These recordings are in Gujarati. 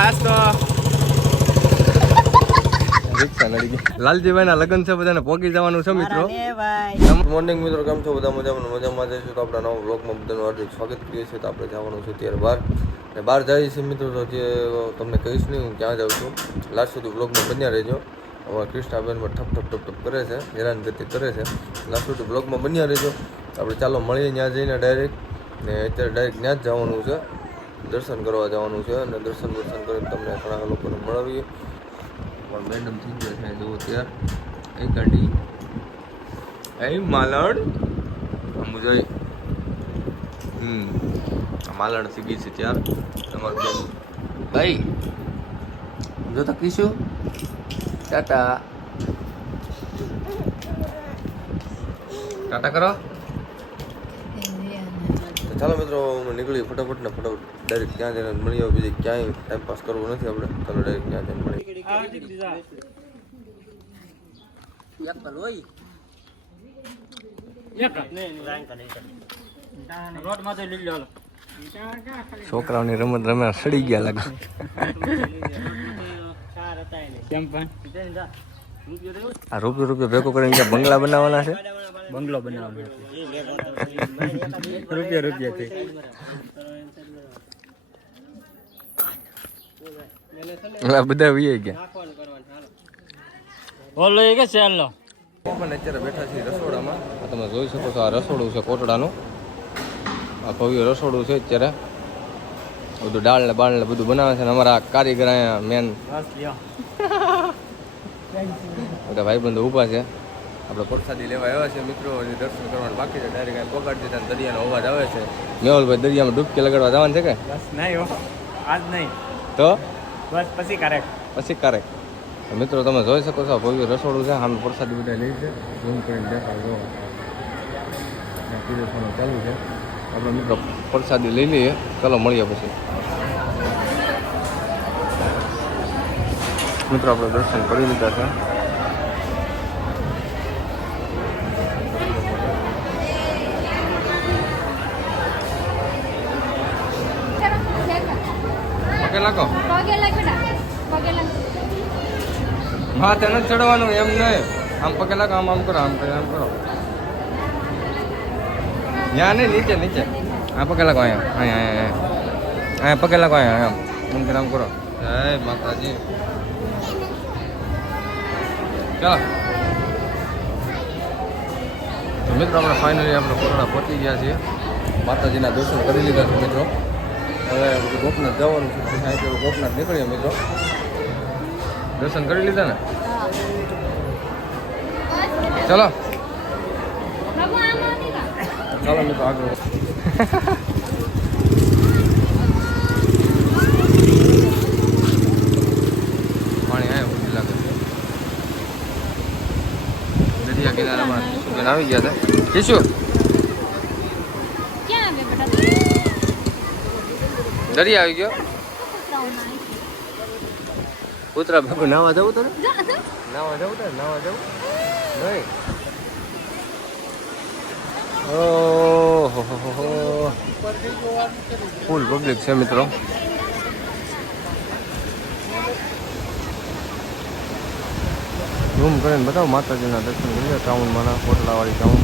ખાસ તો લાલજીભાઈ ના લગ્ન છે બધાને પોગી જવાનું છે મિત્રો. મોર્નિંગ મિત્રો. કેમ છો? બધા મજામાં મજામાં જઈશું તો આપણા નવા બ્લોગમાં બધાનું હાર્દિક સ્વાગત કરીએ છીએ. તો આપણે જવાનું છે ત્યારે બહાર અને બહાર જઈએ છીએ મિત્રો. તો જે તમને કહીશ નહીં હું ક્યાં જાઉં છું. લાસ્ટ સુધી બ્લોગમાં બન્યા રહેજો. હવે ક્રિષ્નાબેન પર ઠપ ઠપ ઠપ ઠપ કરે છે. હેરાનગતિ કરે છે. લાસ્ટ સુધી બ્લોગમાં બન્યા રહેજો. આપણે ચાલો મળીએ ત્યાં જઈને ડાયરેક્ટ ને અત્યારે ડાયરેક્ટ ત્યાં જ જવાનું છે. દર્શન કરવા જવાનું છે અને દર્શન દર્શન કરીને તમને ઘણા લોકોને મળવીએ. પણ મેડમ થઈ ગયો છે જુઓ ત્યાં એ ગાડી. એ માલણ? મુજબ હમ માલણ થઈ ગઈ છે ત્યાર તમારું બેન ભાઈ જો તકીશું કીશું ટાટા. ટાટા કરો. ચાલો મિત્રો હું નીકળી ફટાફટ ને ફટાફટ. ડાયરેક્ટ ત્યાં જઈને મળી આવું. બીજી ક્યાંય ટાઈમ પાસ કરવો નથી આપણે. ચાલો ડાયરેક્ટ ત્યાં જઈને મળી. છોકરાઓની રમત રમે સડી ગયા લાગે. આ રૂપિયો રૂપિયો ભેગો કરીને ત્યાં બંગલા બનાવવાના છે? બંગલો બનાવવાનો રૂપિયા રૂપિયા આ બધા વીએ ગયા. ઓલો એ કે ચાલો પણ અત્યારે બેઠા છીએ રસોડામાં. તમે જોઈ શકો છો આ રસોડું છે કોટડાનું. આ ભવ્ય રસોડું છે અત્યારે. બધું દાળ ને બાળ ને બધું બનાવે છે અમારા કારીગર અહીંયા મેન બધા ભાઈબંધો ઊભા છે. આપણે પ્રસાદી લેવા આવ્યા છે મિત્રો. હજી દર્શન કરવાનું બાકી છે. ડાયરેક્ટ અહીં પગાડ દીધા દરિયાનો અવાજ આવે છે. મેહુલભાઈ દરિયામાં ડૂબકી લગાડવા જવાનું છે કે? બસ નહીં આજ નહીં. તો? બસ પછી કરે પછી કારેક મિત્રો તમે જોઈ શકો છો ભવ્ય રસોડું છે. આમ પ્રસાદી બધા લઈ છે. ઝૂમ કરીને દેખાડો પીરસવાનું ચાલુ છે. આપણે મિત્રો પ્રસાદી લઈ લઈએ. ચાલો મળીએ પછી. મિત્રો આપણે દર્શન કરી લીધા છે. પગે લાગો પગે લાગ પગે લાગ હા તેને જ ચડવાનું એમ નહીં. આમ પગે લાગો આમ આમ કરો આમ કરો આમ કરો. ત્યાં નહીં નીચે નીચે. આ પગે લાગો અહીંયા અહીંયા અહીંયા અહીંયા. પગે લાગો અહીંયા આમ. આમ કરો આમ કરો. જય માતાજી. ચાલો. મિત્રો આપણે ફાઇનલી આપણે કોરોના પહોંચી ગયા છીએ. માતાજીના દર્શન કરી લીધા છે મિત્રો. હવે ગોપનાથ જવાનું છે. અહીંથી ગોપનાથ નીકળીએ મિત્રો. દર્શન કરી લીધા ને? ચલો. ચાલો મિત્રો આગળ. પાણી આવ્યું લાગે દરિયા કિનારામાં. આવી ગયા હતા? કિશુ ક્યાં આવે બેટા દરિયા આવી ગયો. કૂતરા ભેગું નાવા જવું તને. નાવા જવું તારે નાવા જવું? નહીં. ઓહો ફૂલ પબ્લિક છે મિત્રો. ઝૂમ કરીને બતાવો માતાજીના દર્શન. કરીએ ટાઉનમાંના કોટલાવાળી ટાઉન.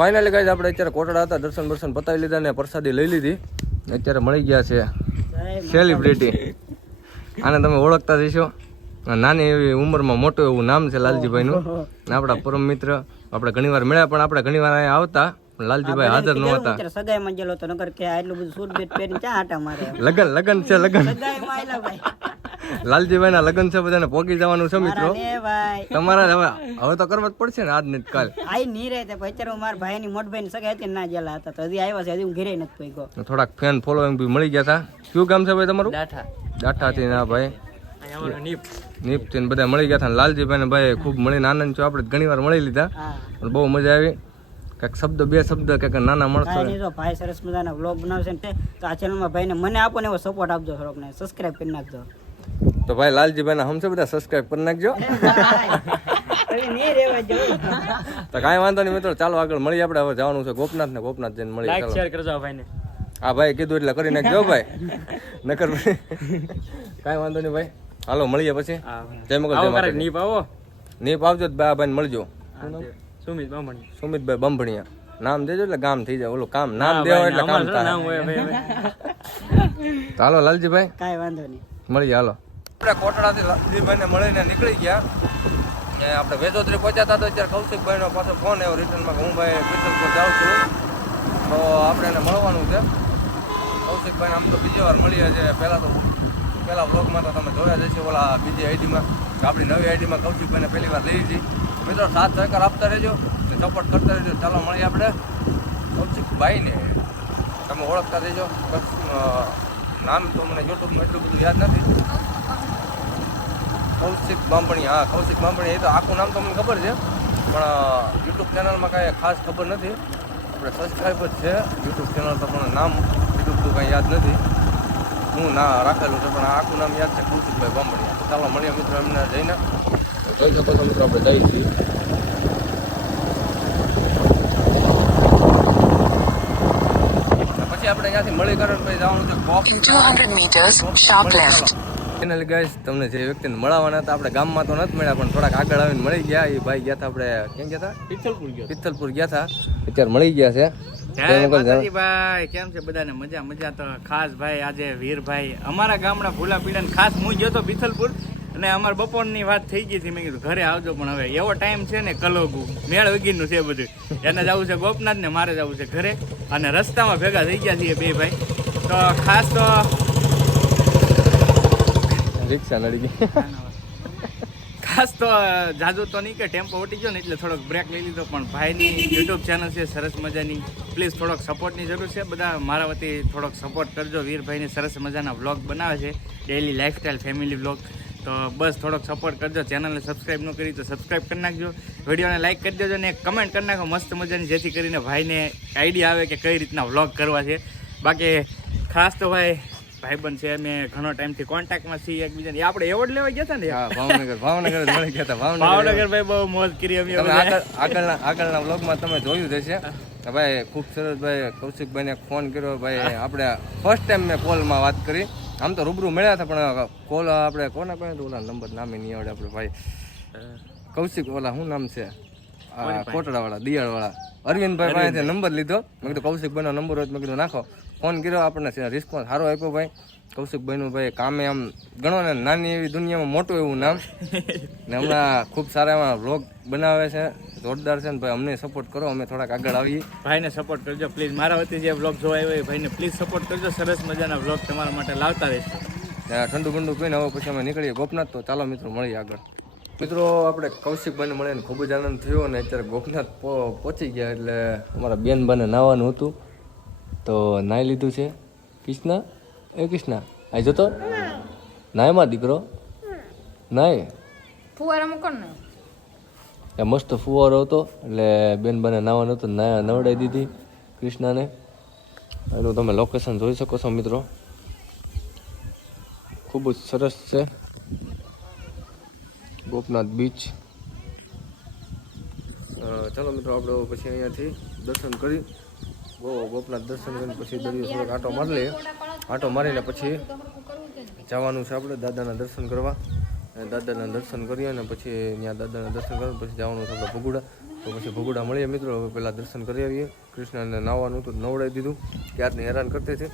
ફાઇનલી ગાઈઝ આપણે અત્યારે કોટડા હતા દર્શન દર્શન પતાવી લીધા ને પ્રસાદી લઈ લીધી. અત્યારે મળી ગયા છે સેલિબ્રિટી આને તમે ઓળખતા જઈશો નાની એવી ઉંમરમાં મોટું એવું નામ છે લાલજીભાઈનું. ને આપણા પરમ મિત્ર આપણે ઘણીવાર મળ્યા પણ આપણે ઘણીવાર અહીંયા આવતા લાલજીભાઈ હાજર ન હતા. સગાઈમાં ગયેલો તો નગર કે આટલું બધું સૂટ બેટ પહેરીને ક્યાં આટા મારે. લગન લગન છે લગન. સગાઈ આયલા ભાઈ. લાલજીભાઈ ના લગન છે બધાને પોગી જવાનું છે મિત્રો. તમારા હવે હવે તો કરવા જ પડશે ને આજ ને કાલ. આઈ ની રહે તે પછી અત્યારે હું મારા ભાઈ ની મોટ ભાઈ ની સગાઈ હતી ના ગયેલા હતા તો હજી આવ્યા છે હજી હું ઘેરે નથી પહોંચ્યો થોડાક ફેન ફોલોઈંગ બી મળી ગયા હતા. કયું ગામ છે ભાઈ તમારું? ડાઠા. થી ના ભાઈ. નીપ. થી બધા મળી ગયા હતા લાલજીભાઈ ને ભાઈ ખૂબ મળીને આનંદ છો આપણે ઘણી વાર મળી લીધા. પણ બહુ મજા આવી. કંઈક શબ્દ બે શબ્દ કંઈક નાના તો ભાઈ સરસ મજાના વ્લોગ બનાવશે ને તો આ ચેનલમાં ભાઈને મને આપો ને એવો સપોર્ટ આપજો થોડોક ને સબસ્ક્રાઇબ કરી નાખજો. તો ભાઈ લાલજીભાઈ હમશે હમસે બધા સબસ્ક્રાઇબ કરી નાખજો. તો કાંઈ વાંધો નહીં મિત્રો ચાલો આગળ મળીએ આપણે. હવે જવાનું છે ગોપનાથ ને ગોપનાથ જઈને મળીએ. શેર કરજો આ ભાઈને. હા ભાઈ કીધું એટલે કરી નાખજો ભાઈ. નકર ભાઈ કાંઈ વાંધો નહીં ભાઈ. હાલો મળીએ પછી. હા જય મગર જય ક્યારેક નીપ આવો. નીપ આવજો તો બા ભાઈને મળજો. સુમિત બામણિયા. સુમિતભાઈ બામણિયા. નામ દેજો એટલે ગામ થઈ જાય. ઓલું કામ નામ દેવો એટલે કામ થાય. ભાઈ હવે? લાલજીભાઈ. કાંઈ વાંધો નહીં. મળીએ હાલો. આપણે કોટડાથી લાલજીભાઈને મળીને નીકળી ગયા. ને આપણે વેજોદરી પહોંચ્યા હતા તો અત્યારે કૌશિકભાઈનો પાછો ફોન આવ્યો રિટર્નમાં કે હું ભાઈ પિત્તલપુર જાઉં છું. તો આપણે એને મળવાનું છે. કૌશિકભાઈને આમ તો બીજી વાર મળીએ છે પહેલાં તો પહેલા બ્લોગમાં તો તમે જોયા જ છે ઓલા બીજી આઈડીમાં આપણી નવી આઈડીમાં કૌશિકભાઈને પહેલી વાર લઈ હતી મિત્રો, સાથ સહકાર આપતા રહેજો સપોર્ટ કરતા રહેજો. ચાલો મળીએ આપણે કૌશિકભાઈને. તમે ઓળખતા રહેજો. નામ તો મને યુટ્યુબમાં એટલું બધું યાદ નથી. કૌશિક બાંભણી, હા, કૌશિક બાંભણી, એ તો આખું નામ તો મને ખબર છે. પણ યુટ્યુબ ચેનલમાં કાંઈ ખાસ ખબર નથી. આપણે સબસ્ક્રાઈબર છે. યુટ્યુબ ચેનલ તો પણ નામ એટલું બધું કાંઈ યાદ નથી. હું ના રાખેલું છે, પણ આખું નામ યાદ છે કૌશિકભાઈ બાંભણી તો ચાલો મળીએ મિત્રો એમને જઈને. જોઈ શકો છો મિત્રો, આપણે જઈ છીએ. આપણે ત્યાંથી મળી કારણ પછી જવાનું છે કોક. 200 meters, sharp left. Final guys તમને જે વ્યક્તિને મળવાના હતા આપણે ગામમાં તો નથી મળ્યા પણ થોડાક આગળ આવીને મળી ગયા. એ ભાઈ ગયા હતા આપણે કેમ ગયા હતા? પિત્તલપુર ગયા પિત્તલપુર ગયા હતા. અત્યારે મળી ગયા છે. ભાઈ કેમ છે બધાને? મજા મજા તો ખાસ ભાઈ આજે વીરભાઈ. અમારા ગામના ભૂલા પીડા ખાસ હું ગયો તો પિથલપુર અને અમારે બપોરની વાત થઈ ગઈ હતી મેં કીધું ઘરે આવજો પણ હવે એવો ટાઈમ છે ને કલોગુ. મેળ વગીરનું છે બધું. એને જવું છે ગોપનાથ ને મારે જવું છે ઘરે. અને રસ્તામાં ભેગા થઈ ગયા છીએ બે ભાઈ. તો ખાસ તો રિક્ષા લડી ગઈ. ખાસ તો જાદુ તો નહીં કે ટેમ્પો ઉટી ગયો ને એટલે થોડોક બ્રેક લઈ લીધો પણ ભાઈની યુટ્યુબ ચેનલ છે સરસ મજાની. પ્લીઝ થોડોક સપોર્ટની જરૂર છે. બધા મારા વતી થોડોક સપોર્ટ કરજો. વીરભાઈને સરસ મજાના વ્લોગ બનાવે છે. ડેઈલી લાઇફસ્ટાઈલ ફેમિલી વ્લોગ તો બસ થોડોક સપોર્ટ કરજો. ચેનલને સબસ્ક્રાઈબ ન કરી તો સબસ્ક્રાઈબ કરી નાખજો. વિડીયોને લાઈક કરી દેજો ને એક કમેન્ટ કરી નાખો મસ્ત મજાની જેથી કરીને ભાઈને આઈડિયા આવે કે કઈ રીતના વ્લોગ કરવા છે. બાકી ખાસ તો ભાઈ ભાઈબંધ છે અમે ઘણો ટાઈમથી કોન્ટેક્ટમાં છીએ એકબીજાને. આપણે એવોર્ડ લેવા ગયા હતા ને? હા ભાવનગર ભાવનગર મળી ગયા હતા ભાવનગર. ભાવનગર ભાઈ બહુ મોજ કરી અમે આગળ આગળના આગળના વ્લોગમાં તમે જોયું જ હશે. ભાઈ ખૂબ સરસ ભાઈ કૌશિકભાઈને ફોન કર્યો. ભાઈ આપણે ફર્સ્ટ ટાઈમ મેં કોલમાં વાત કરી. આમ તો રૂબરૂ મળ્યા હતા પણ કોલ આપણે કોના તો ઓલા નંબર નામે નહીં આવડે આપણે ભાઈ. કૌશિક ઓલા શું નામ છે? કોટડાવાળા દિયાળવાળા. અરવિંદભાઈ પાસેથી નંબર લીધો. મેં કીધું કૌશિકભાઈનો નંબર હોય તો. મેં કીધું નાખો. ફોન કર્યો આપણને રિસ્પોન્સ સારો આપ્યો ભાઈ. કૌશિકભાઈનું ભાઈ કામે આમ ગણો ને નાની એવી દુનિયામાં મોટું એવું નામ. ને હમણાં ખૂબ સારા એવા વ્લોગ બનાવે છે જોરદાર છે ને ભાઈ અમને સપોર્ટ કરો અમે થોડાક આગળ આવીએ. ભાઈને સપોર્ટ કરજો પ્લીઝ મારા વતી જે વ્લોગ જોવા આવ્યો હોય ભાઈને પ્લીઝ સપોર્ટ કરજો. સરસ મજાના વ્લોગ તમારા માટે લાવતા રહેશે. ઠંડુ ઠંડુ પીને હવે પછી અમે નીકળીએ ગોપનાથ. તો ચાલો મિત્રો મળીએ આગળ. મિત્રો આપણે કૌશિકભાઈને મળીને ખૂબ જ આનંદ થયો અને અત્યારે ગોપનાથ પહોંચી ગયા એટલે અમારા બેન બાને નાવાનું હતું. તો નાહી લીધું છે. કૃષ્ણા એ કૃષ્ણા આઈ જતો? નાયમાં દીકરો? નાય. ફુવારા મૂકો ને. એ મસ્ત ફુવારો હતો એટલે બેન બાને નાવાનું હતું નાયા નવડાવી દીધી કૃષ્ણાને. એનું તમે લોકેશન જોઈ શકો છો મિત્રો. ખૂબ જ સરસ છે. ગોપનાથ બીચ ચાલો મિત્રો આપણે પછી અહીંયાથી દર્શન કરી. ગો ગોપનાથ દર્શન કરીને પછી દરિયો થોડોક આટો મારી લઈએ. આટો મારીને પછી જવાનું છે આપણે દાદાના દર્શન કરવા. અને દાદાના દર્શન કરીએ અને પછી ત્યાં દાદાના દર્શન કરીને પછી જવાનું છે આપણે ભગુડા. તો પછી ભગુડા મળીએ મિત્રો. હવે પહેલાં દર્શન કરી આવીએ. કૃષ્ણને નાહવાનું તો નવડાવી દીધું. ક્યારની હેરાન કરતી અ,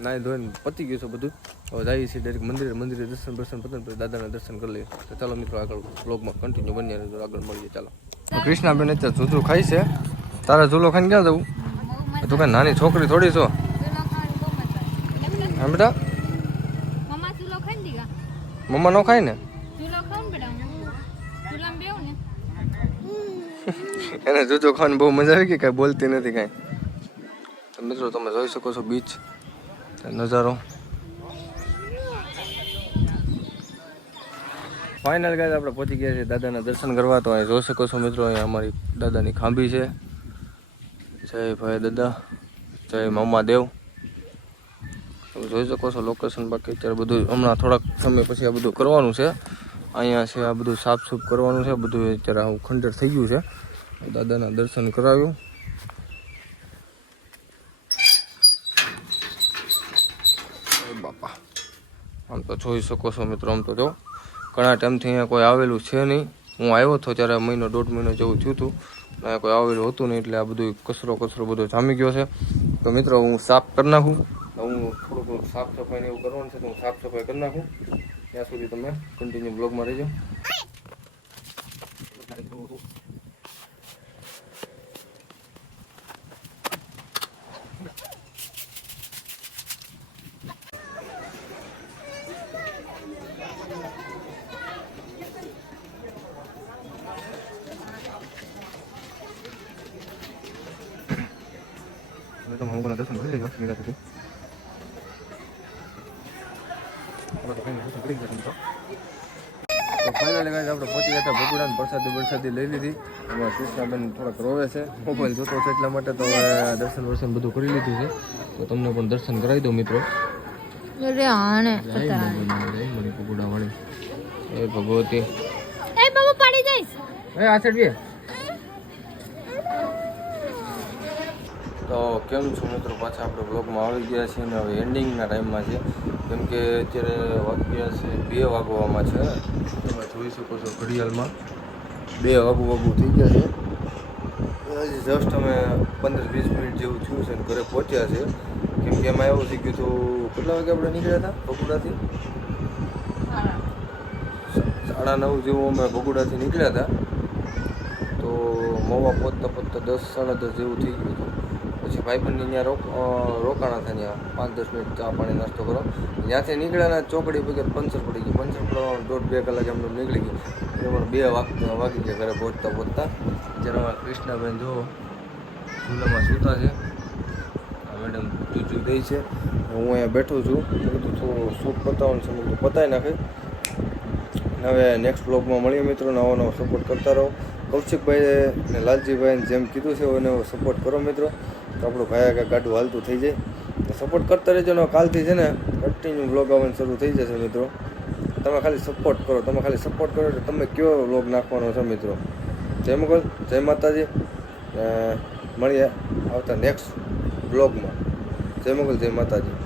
નાહી ધોઈને પતી ગયું છે બધું. હવે જઈએ છીએ ડાયરેક્ટ મંદિરે. મંદિરે દર્શન દર્શન પતન પછી દાદાના દર્શન કરી લઈએ. તો ચાલો મિત્રો આગળ બ્લોગમાં કન્ટિન્યુ રહેજો. આગળ મળીએ. ચાલો. કૃષ્ણાબેન અત્યારે ઝૂઝું ખાઈ છે. તારા ઝૂલો ખાઈને ક્યાં જવું? તું કાંઈ નાની છોકરી થોડી છો ચૂલો ખાવાની બહુ મજા આવે હા બેટા? મમ્મા ચૂલો ખાઈ દીગા મમ્મા ન ખાય ને? ચૂલો ખાવ ને બેટા ચૂલામાં બેવું ને. એને જોજો ખાવાની બહુ મજા આવી ગઈ કાંઈ બોલતી નથી કાંઈ. મિત્રો તમે જોઈ શકો છો બીચ નજારો. ફાઇનલ ગાય આપણે પહોંચી ગયા છીએ દાદાના દર્શન કરવા તો અહીં જોઈ શકો છો મિત્રો અહીંયા અમારી દાદાની ખાંભી છે. જય ભાઈ દાદા જય મમ્મા દેવ. તમે જોઈ શકો છો લોકેશન બાકી અત્યારે બધું હમણાં થોડાક સમય પછી આ બધું કરવાનું છે. અહીંયા છે આ બધું સાફ સૂફ કરવાનું છે, બધું અત્યારે આવું ખંડેર થઈ ગયું છે. દાદાના દર્શન કરાવ્યું. બાપા. આમ તો જોઈ શકો છો મિત્રો, આમ તો જો ઘણા ટાઈમથી અહીંયા કોઈ આવેલું છે નહીં. હું આવ્યો હતો ત્યારે મહિનો, દોઢ મહિનો જેવું થયું હતું. અહીંયા કોઈ આવેલું હતું નહીં, એટલે આ બધું કચરો કચરો બધો જામી ગયો છે. તો મિત્રો, હું સાફ કરી નાખું. હું સાફ સફાઈ એવું કરવાનું છે તો હું સાફ સફાઈ કરી નાખું. ત્યાં સુધી તમે કન્ટિન્યુ બ્લોગમાં રહેજો. તમે હું દર્શન કરી લેજો સુવિધા હવે તો ફાઇનલી ગાઈસ આપણે પહોંચી ગયા હતા ભગુડાને પ્રસાદી બરસાદી લઈ લીધી. એમાં કૃષ્ણાબેન થોડાક રોવે છે. મોબાઈલ જોતો છે એટલા માટે તો હવે દર્શન વર્શન બધું કરી લીધું છે. તો તમને પણ દર્શન કરાવી દઉં મિત્રો. ભગવતી. એ બાબા પાડી જઈશ એ આ સાઈડ બે તો કેમ છો મિત્રો? પાછા આપણે બ્લોગમાં આવી ગયા છીએ અને હવે એન્ડિંગના ટાઈમમાં છે. કેમ કે અત્યારે વાગ્યા છે બે વાગવામાં છે. તમે જોઈ શકો છો ઘડિયાળમાં બે વાગુ વાગુ થઈ ગયા છે. જસ્ટ અમે પંદર વીસ મિનિટ જેવું થયું છે અને ઘરે પહોંચ્યા છે. કેમ કે એમાં એવું થઈ ગયું હતું, કેટલા વાગે આપણે નીકળ્યા હતા બગુડાથી? સાડા નવ જેવું અમે બગુડાથી નીકળ્યા હતા. તો મોવા પહોંચતા પહોંચતા દસ, સાડા દસ જેવું થઈ ગયું હતું. પછી ભાઈબંધની ત્યાં રોક રોકાણા હતા ત્યાં પાંચ દસ મિનિટ ચા પાણી નાસ્તો કરો. ત્યાંથી નીકળ્યા ચોકડી વગર પંચર પડી ગયું. પંચર પડવામાં દોઢ બે કલાક એમનું નીકળી ગયું. એમાં બે વાગ ગયા ઘરે પહોંચતા પહોંચતા. જ્યારે અમારા કૃષ્ણાબેન જુઓ ઝૂલામાં સૂતા છે. મેડમ ચૂચુ દઈ છે. હું અહીંયા બેઠો છું. બધું થોડું શૂટ પતાવવાનું છે. બધું પતાવી નાખે. હવે નેક્સ્ટ બ્લોગમાં મળીએ મિત્રો. નવો નવો સપોર્ટ કરતા રહો. કૌશિકભાઈ ને લાલજીભાઈને જેમ કીધું છે, એને સપોર્ટ કરો મિત્રો. તો આપણું ભાઈ કે ગાડું હાલતું થઈ જાય. સપોર્ટ કરતા રહેજો ને કાલથી છે ને કન્ટિન્યુ બ્લોગ આવવાનું શરૂ થઈ જશે મિત્રો. તમે ખાલી સપોર્ટ કરો, તમે ખાલી સપોર્ટ કરો એટલે તમે કયો બ્લોગ નાખવાનો છો મિત્રો? જય મુગલ જય માતાજી. મળીએ આવતા નેક્સ્ટ બ્લોગમાં જય મુગલ જય માતાજી.